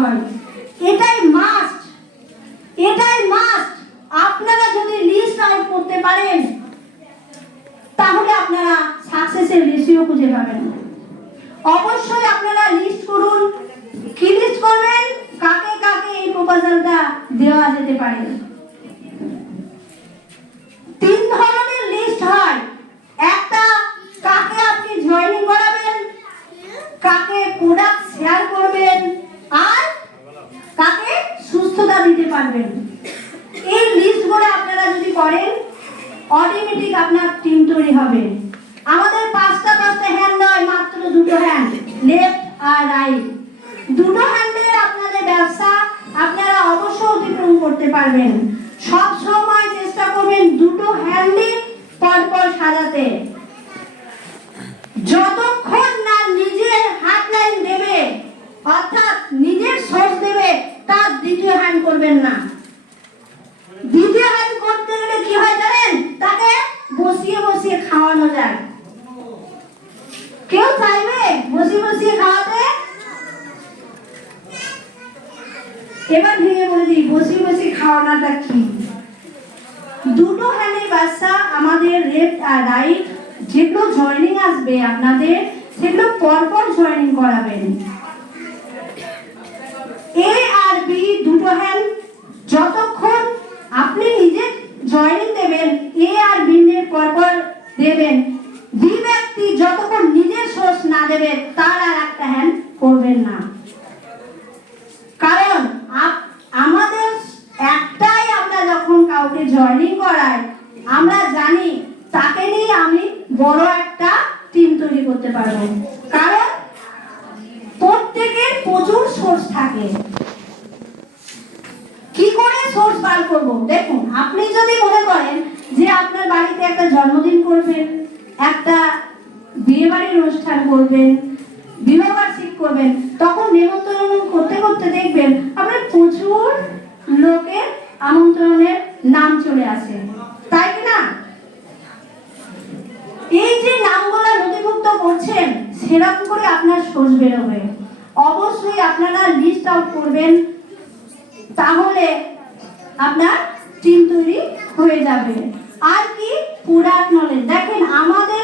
হয়। এটাই মাস্ট, এটাই মাস্ট। আপনারা যদি লিস্ট আউট করতে পারেন তাহলে আপনারা সাকসেসের রেশিও খুঁজে পাবেন। অবশ্যই আপনারা লিস্ট করুন। কি লিস্ট করবেন? কাকে কাকে এই প্রপোজালটা দেওয়া যেতে পারে। 3 ধরনের লিস্ট হয়। একটা, কাকে আপনি জয়েনিং করাবেন, কাকে প্রোডাক্ট শেয়ার করবেন, আর কাকে সুস্থতা দিতে পারবেন। এই লিস্টগুলো আপনারা যদি করেন অটোমেটিক আপনার টিম তৈরি হবে। আমাদের 5টা হ্যান্ড নয়, মাত্র 2টো হ্যান্ড, লেফট আর রাইট। 2টো হ্যান্ডের আপনাদের ব্যবসা আপনারা অবশ্যই অতিক্রম করতে পারবেন। সব সময় চেষ্টা করবেন 2টো হ্যান্ডই পরপর সাজাতে। যতক্ষণ না নিজের হাতলাইন দেবে, অর্থাৎ নিজের সোর্স দেবে, তার দ্বিতীয় হ্যান্ড করবেন না। দ্বিতীয় হ্যান্ড করতে গেলে কি হয় জানেন? তাকে বসিয়ে বসিয়ে খাওয়ানো যায়। কেউ চাইবে বসিয়ে বসিয়ে খাওয়াতে? এবার ভেঙে বলে দিই বসিয়ে বসিয়ে খাওয়ানোটা কি। 2টো হ্যান্ডের ব্যবসা আমাদের লেফট আর রাইট। যেগুলো জয়েনিং আসবে আপনাদের সেগুলো পরপর জয়েনিং করাবেন। এ আর বি 2টো হ্যান্ড যতক্ষণ আপনি নিজে জয়েনিং দেবেন, এ আর বি এর পরপর দেবেন। বি ব্যক্তি যতক্ষণ নিজের সোর্স না দেবে তার আর একটা হ্যান্ড করবেন না। কারণ আমাদের একটাই, আমরা যখন কাউকে জয়েনিং করাই আমরা জানি তাকে নিয়ে আমি বড় একটা টিম তৈরি করতে পারবো। কারণ প্রত্যেকের প্রচুর সোর্স থাকে। কি করে সোর্স বার করব? দেখুন, আপনি যদি মনে করেন যে আপনার বাড়িতে একটা জন্মদিন করবেন, একটা বিয়ে বাড়ির অনুষ্ঠান করবেন, বিবাহবার্ষিকী করবেন, তখন নিমন্ত্রণ করতে করতে দেখবেন আপনার প্রচুর লোকের আমন্ত্রণের নাম চলে আসে, তাই কি না? এই যে নামগুলো নথিভুক্ত করছেন সেরকম করে আপনার সোর্স বেরোবে। অবশ্যই আপনারা লিস্ট আউট করবেন, তাহলে আপনার টিম তৈরি হয়ে যাবে। আর কি? Product knowledge. দেখেন আমাদের